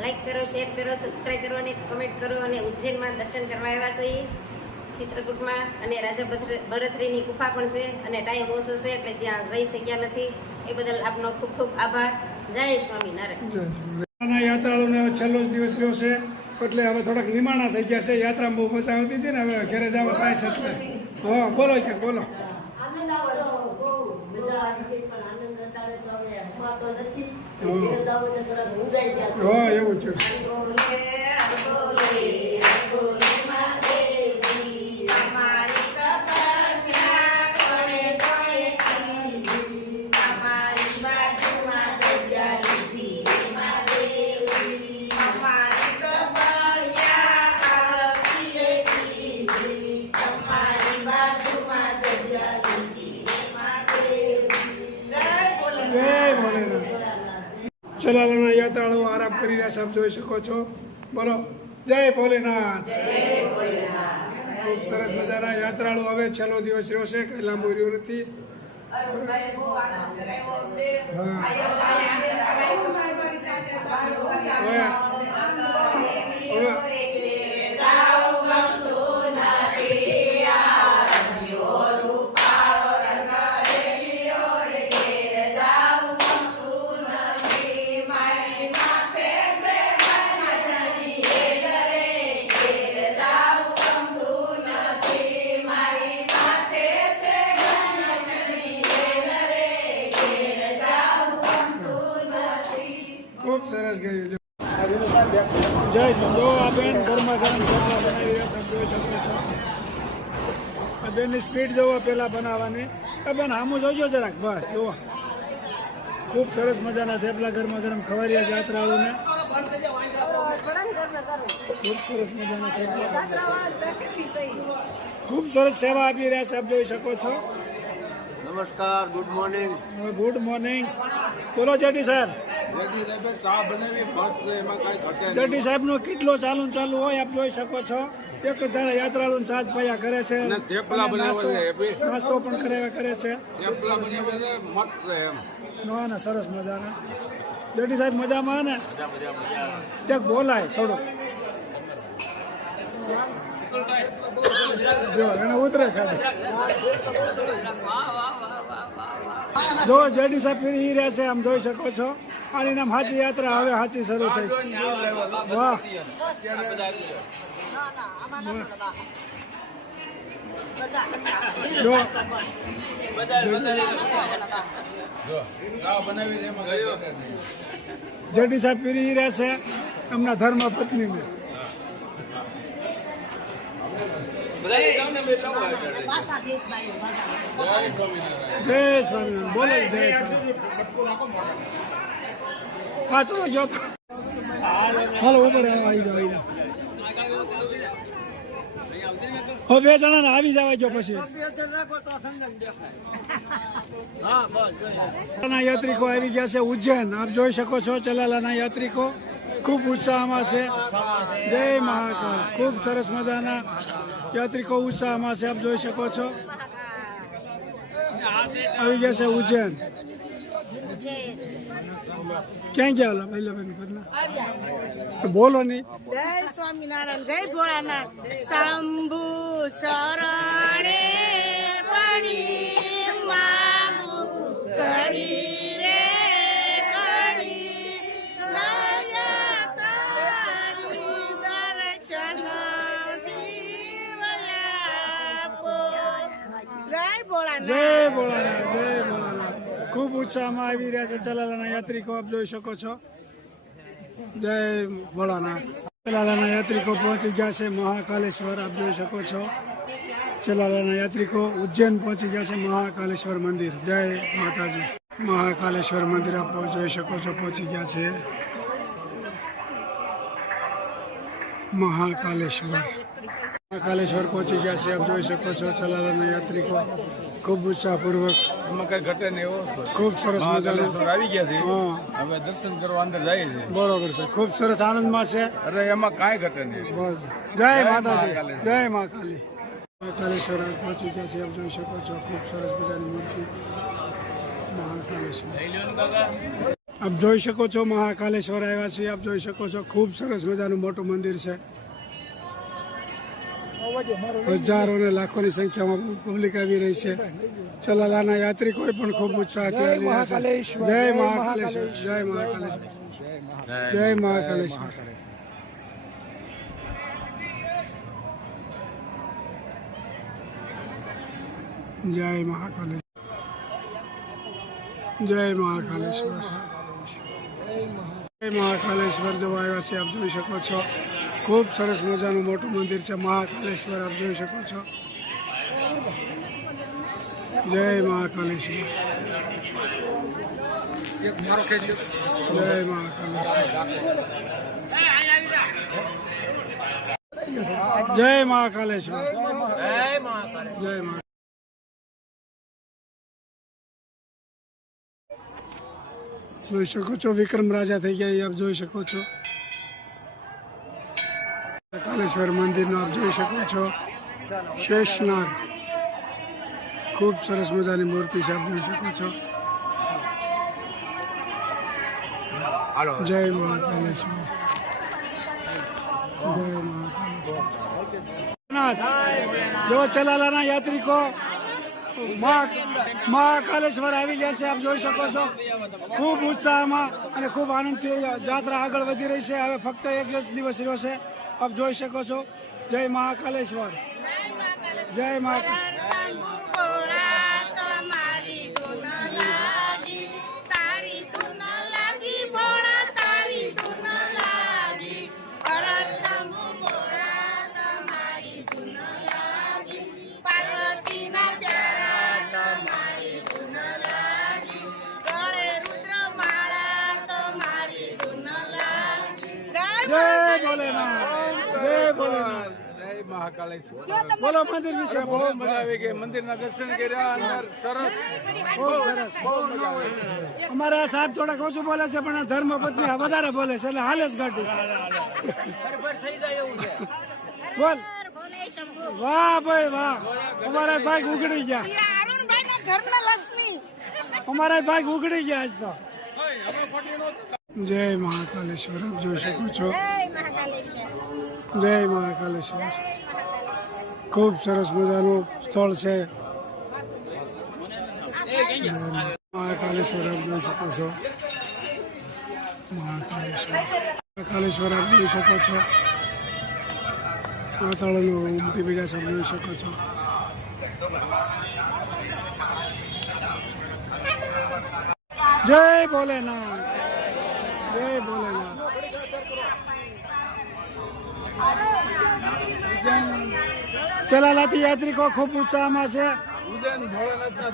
Like કરો share કરો subscribe કરો અને કમેન્ટ કરો અને ઉજ્જૈનમાં દર્શન કરવા આવ્યા છીએ ચિત્રકૂટમાં અને રાજા ભરતરીની ગુફા પણ છે અને ટાઈમ ઓછો છે એટલે ત્યાં જઈ શક્યા નથી. એ બદલ આપનો ખૂબ ખૂબ આભાર. જય સ્વામિનારાયણ યાત્રાળુને છેલ્લો જ દિવસ રહ્યો છે, એટલે હવે થોડાક નિમાણા થઈ ગયા છે. યાત્રામાં બહુ મજા આવતી હતી ને, હવે ઘરે જવા થાય છે હા, બોલો કે બોલો. આનંદ આવતો. બહુ મજા આવી ગઈ પણ આનંદ અટાડે તો હવે હમાતો નથી. હમ. ઘરે એટલે થોડાક મૂંઝાઈ ગયા છે એવું છે. ભોલેનાથ યાત્રાળુ આરામ કરી રહ્યા છે આપ જોઈ શકો છો. બોલો, જય ભોલેનાથ. ખૂબ સરસ મજાના યાત્રાળુ હવે છેલ્લો દિવસ રહ્યો છે, કંઈ લાંબુ રહ્યું નથી. હા. જય શ્રી જો આ બેન ઘરમાં ગરમ થેપલા બનાવી રહ્યા જોઈ શકો છો. આ બેનની સ્પીડ જોવો પહેલાં બનાવવાની. આ બેન સામું જોજો જરાક બસ જુઓ. ખૂબ સરસ મજાના થેપલા ગરમા ગરમ ખવાઈ રહ્યા છે યાત્રાળુને. ખૂબ સરસ મજાના થેપલા. ખૂબ સરસ સેવા આપી રહ્યા છે આપ જોઈ શકો છો. નમસ્કાર ગુડ મોર્નિંગ. Good morning. બોલો જેટી સાહેબ. ચા સાહેબ સાહેબનો કેટલો ચાલુ ચાલુ હોય આપ જોઈ શકો છો. એક ધારા યાત્રાળુ સાજ પયા કરે છે. નાસ્તો પણ કરે કરે છે. ના ના સરસ મજાના. જડી સાહેબ મજામાં ને? એક બોલાય થોડુંક. જો એને ઉતરે ખાલી. જો જેડી સાહેબ ફરી રહ્યા છે આમ જોઈ શકો છો. આની નામ સાચી યાત્રા હવે સાચી શરૂ થઈ છે. વાહ. જો. સાહેબ પીરી રહેશે એમના ધર્મ પત્નીને ને. જય સ્વામિનારાયણ. બોલે, જય સ્વામિનારાયણ. પાછો ગયો હાલો ઉપર બે જણાને આવી જવા ગયો પછી. ચલાલાના યાત્રિકો આવી ગયા છે, ઉજ્જૈન. આપ જોઈ શકો છો, ચલાલાના યાત્રિકો ખૂબ ઉત્સાહમાં છે. જય મહાકાલ. ખૂબ સરસ મજાના યાત્રિકો ઉત્સાહમાં છે, આપ જોઈ શકો છો. આવી ગયા છે ઉજ્જૈન. ક્યાં ગયા ઓલા મહિલાબેન ઘરના બોલો નહીં જય સ્વામિનારાયણ જય ભોળાનાથ. શંભુ શરણે. આવી રહ્યા છે ચલાલાના યાત્રિકો, આપ જોઈ શકો છો. જય ભોળાનાથ. ચલાલાના યાત્રિકો પહોંચી ગયા છે મહાકાલેશ્વર, આપ જોઈ શકો છો. ચલાલાના યાત્રિકો ઉજ્જૈન પહોંચી ગયા છે મહાકાલેશ્વર મંદિર. જય માતાજી. મહાકાલેશ્વર મંદિર આપ જોઈ શકો છો, પહોંચી ગયા છે. મહાકાલેશ્વર. મહાકાલેશ્વર પહોંચી ગયા છે. આપ જોઈ શકો છો ચલાલાના યાત્રિકો ખૂબ ઉત્સાહપૂર્વક એમાં કઈ ઘટે ને એવો ખૂબ સરસ મજાનું આવી ગયા છે. હા. હવે દર્શન કરવા અંદર જાય છે. બરોબર છે. ખૂબ સરસ આનંદમાં છે. અરે એમાં કાંઈ ઘટે નહીં. જય માતાજી. જય મહાકાલી. મહાકાલેશ્વર પહોંચી ગયા છે. આપ જોઈ શકો છો ખૂબ સરસ મજાની મૂર્તિ. મહાકાલેશ્વર. આપ જોઈ શકો છો મહાકાલેશ્વર આવ્યા છીએ. આપ જોઈ શકો છો ખૂબ સરસ મજાનું મોટું મંદિર છે. હજારો અને લાખોની સંખ્યામાં પબ્લિક આવી રહી છે. ચલાલાના યાત્રિકો પણ ખૂબ ઉત્સાહથી આવી રહ્યા છે. જય મહાકાલેશ્વર જય મહાકાલેશ્વર. જય મહાકાલેશ્વર. જય મહાકાલેશ્વર. જય મહાકાલેશ્વર. જય મહાકાલેશ્વર. જોવા આવ્યા છે આપ જોઈ શકો છો. ખૂબ સરસ મજાનું મોટું મંદિર છે, મહાકાલેશ્વર, આપ જોઈ શકો છો. જય મહાકાલેશ્વર. જય મહાકાલેશ્વર. જય મહાકાલેશ્વર. જય મહા જોઈ શકો છો, વિક્રમ રાજા થઈ ગયા એ આપ જોઈ શકો છો. કાલેશ્વર મંદિરનો આપ જોઈ શકો છો. શેષનાગ. ખૂબ સરસ મજાની મૂર્તિ છે આપ જોઈ શકો છો. જય મહાકાલેશ્વર જય મહાકાલેશ્વર જો ચલાલાના યાત્રિકો મહા મહાકાલેશ્વર આવી ગયા છે આપ જોઈ શકો છો. ખૂબ ઉત્સાહમાં અને ખૂબ આનંદથી જાત્રા આગળ વધી રહી છે. હવે ફક્ત એક જ દિવસ રહ્યો છે. આપ જોઈ શકો છો. જય મહાકાલેશ્વર. જય મહાકાલ ભોળા તમારી જય ભોલેનાથ જય મહાકાલેશ્વર બોલો મંદિર વિશે બહુ મજા આવી ગઈ મંદિરના દર્શન કર્યા અંદર સરસ અમારા સાહેબ થોડાક ઓછું બોલે છે પણ આ ધર્મ પત્ની વધારે બોલે છે એટલે હાલે જ ગાડી બોલ વાહ ભાઈ વાહ અમારા ભાઈ ઉગડી ગયા અરુણભાઈ ઘરના લક્ષ્મી અમારા ભાઈ ઉગડી ગયા આજ તો. જય મહાકાલેશ્વર આપ જોઈ શકો છો. જય મહાકાલેશ્વર. ખૂબ સરસ મજાનું સ્થળ છે. મહાકાલેશ્વર આપ જોઈ શકો છો. મહાકાલેશ્વર. મહાકાલેશ્વર આપ જોઈ શકો છો. તળનું ઉમટી બીજા સબ જોઈ શકો છો. જય ભોલેનાથ. જય ભોલેનાથ ચલાલાથી યાત્રિકો ખૂબ ઉત્સાહમાં છે.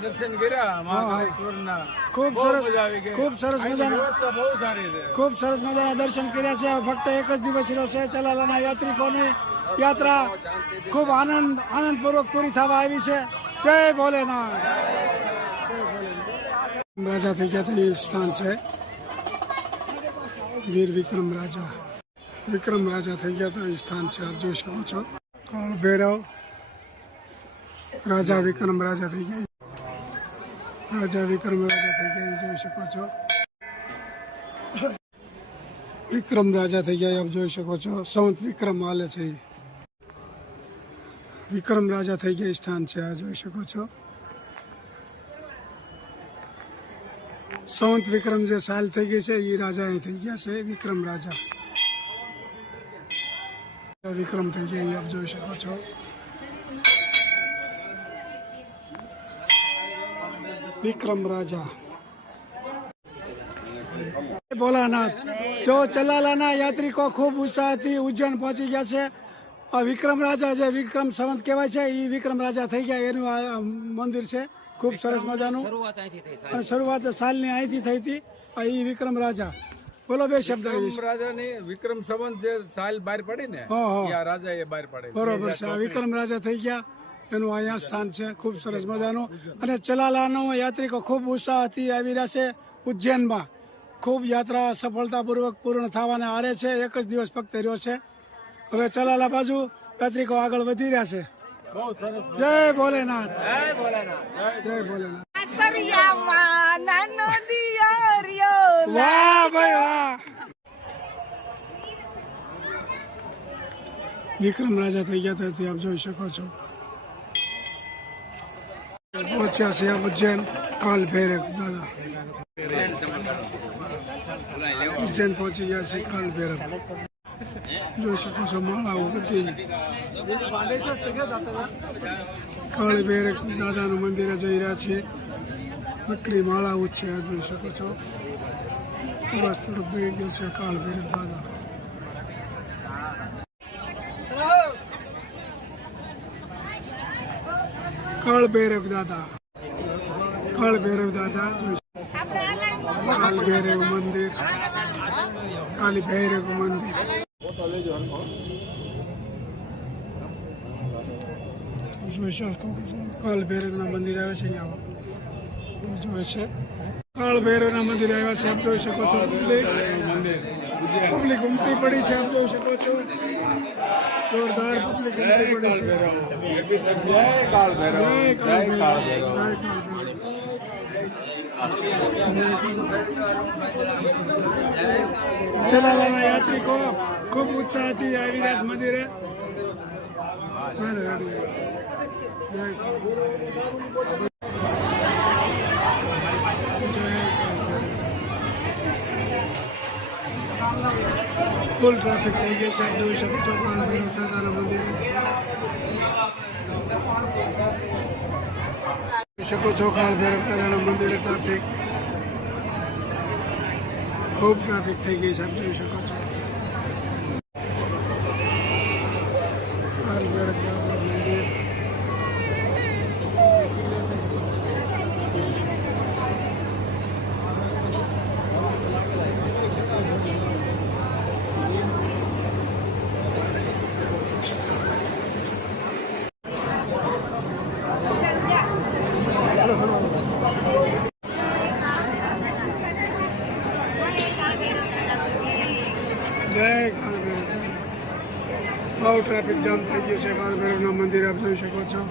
દર્શન કર્યા ખૂબ સરસ ખૂબ સરસ મજાના ખૂબ સરસ મજાના દર્શન કર્યા છે. ફક્ત એક જ દિવસ રહ્યો છે ચલાલાના યાત્રિકોની યાત્રા. ખૂબ આનંદ આનંદપૂર્વક પૂરી થવા આવી છે. જય ભોલેનાથ. રાજા થઈ ગયા સ્થાન છે. વીર વિક્રમ રાજા વિક્રમ રાજા થઈ ગયા તો એ સ્થાન છે આપ જોઈ શકો છો કોણ ભૈરવ રાજા વિક્રમ રાજા થઈ ગયા રાજા વિક્રમ રાજા થઈ ગયા એ જોઈ શકો છો વિક્રમ રાજા થઈ ગયા એ આપ જોઈ શકો છો સંવત વિક્રમ હાલે છે એ. વિક્રમ રાજા થઈ ગયા એ સ્થાન છે આ જોઈ શકો છો સંવત વિક્રમ જે સાલ થઈ ગઈ છે એ રાજા અહીં થઈ ગયા છે, વિક્રમ રાજા. વિક્રમ થઈ ગયા આપ જોઈ શકો છો. વિક્રમ રાજા. ભોલાનાથ, જો ચલાલાના યાત્રિકો ખૂબ ઉત્સાહથી ઉજ્જૈન પહોંચી ગયા છે વિક્રમ રાજા જે વિક્રમ સંવંત કહેવાય છે એ વિક્રમ રાજા થઈ ગયા, એનું આ મંદિર છે. ખૂબ સરસ મજાનું. અને શરૂઆત સાલની અહીંથી થઈ હતી અહીં વિક્રમ રાજા. બોલો બે શબ્દ વિક્રમ રાજાની વિક્રમ સંબંધ જે સાલ બહાર પડી ને આ રાજા એ બહાર પડે. બરોબર છે. આ વિક્રમ રાજા થઈ ગયા. એનું અહીંયા સ્થાન છે. ખૂબ સરસ મજાનું. અને ચલાલાનો યાત્રિકો ખૂબ ઉત્સાહથી આવી રહ્યા છે ઉજ્જૈનમાં. ખૂબ યાત્રા સફળતાપૂર્વક પૂર્ણ થવાના આરે છે. એક જ દિવસ ફક્ત રહ્યો છે. હવે ચલાલા બાજુ યાત્રિકો આગળ વધી રહ્યા છે. બહુ ભોલેનાથ. જય ભોલેનાથ. જય ભોલેનાથ વિક્રમ રાજા થઈ ગયા ત્યાંથી આપ જોઈ શકો છો. પહોંચ્યા છે ઉજ્જૈન કાલ ભૈરવ દાદા. ઉજ્જૈન પહોંચી ગયા છે કાલ ભૈરવ. જોઈ શકો છો માળાઓ બધી. કાળ ભૈરવ દાદાનું મંદિરે જઈ રહ્યા છીએ. બકરી માળાઓ છે જોઈ શકો છો. બસ થોડુંક બે ગયો છે કાળ ભૈરવ દાદા. કાળ ભૈરવ દાદા. કાળ ભૈરવ દાદા કાળભૈરવ ભૈરવ મંદિર. કાલી ભૈરવ મંદિર. ભૈરવના મંદિર આવે છે અહીંયા. જોવે છે. કાળ મંદિર આવ્યા છે, આપ જોઈ શકો છો. પબ્લિક ઉમટી પડી છે, આપ જોઈ શકો છો. જોરદાર પબ્લિક ઉમટી યાત્રિકો ખૂબ ઉત્સાહથી આવી રહ્યા છે મંદિરે. Very ready. જય કાળ ભૈરવ. ફૂલ ટ્રાફિક થઈ ગઈ છે આપ જોઈ શકો છો કાળભૈરવ દાદાના મંદિરે જોઈ શકો છો કાળભૈરવ દાદાના મંદિરે ટ્રાફિક ખૂબ ટ્રાફિક થઈ ગઈ છે આપ જોઈ શકો છો કાળભૈરવ દાદાનું મંદિર જય કાળભૈરવ બહુ ટ્રાફિક જામ થઈ ગયો છે. કાળભૈરવના મંદિરે આપ જોઈ શકો છો.